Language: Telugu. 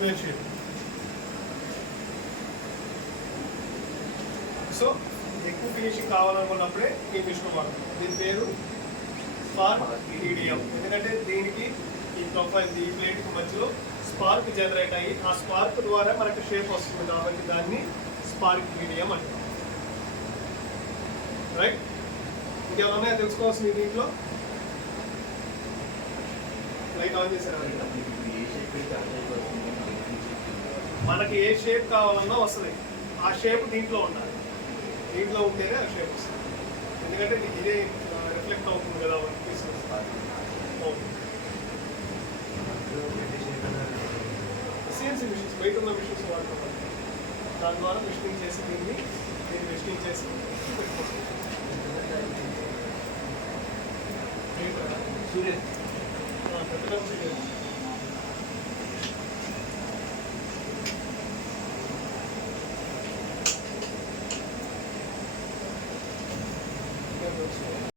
Square shape. సో ఎక్కువ ఫినిషింగ్ కావాలనుకున్నప్పుడే ఈ మిషన్ వాడతాం. దీని పేరు స్పార్క్ ఈడిఎం. ఎందుకంటే దీనికి ఈ ప్రొఫైల్ ఈ ప్లేట్కి మధ్యలో స్పార్క్ జనరేట్ అయ్యి ఆ స్పార్క్ ద్వారా మనకు షేప్ వస్తుంది కాబట్టి దాన్ని స్పార్క్ ఈడిఎం అంటాం. రైట్. ఇంకేమన్నా తెలుసుకోవాల్సింది దీంట్లో? లైట్ ఆన్ చేశారు. మనకి ఏ షేప్ కావాలన్నా వస్తుంది. ఆ షేప్ దీంట్లో ఉండాలి. దీంట్లో ఉంటేనే ఆ షేప్ వస్తుంది. ఎందుకంటే ఇదే రిఫ్లెక్ట్ అవుతుంది కదా మనకి తీసుకొస్తుంది. సిఎన్సీ మిషన్స్ బయట ఉన్న మిషన్స్ వాడుతున్నాం. దాని ద్వారా మిషనింగ్ చేసి దీన్ని మిషనింగ్ చేసి పెట్టుకోవచ్చు. సూర్య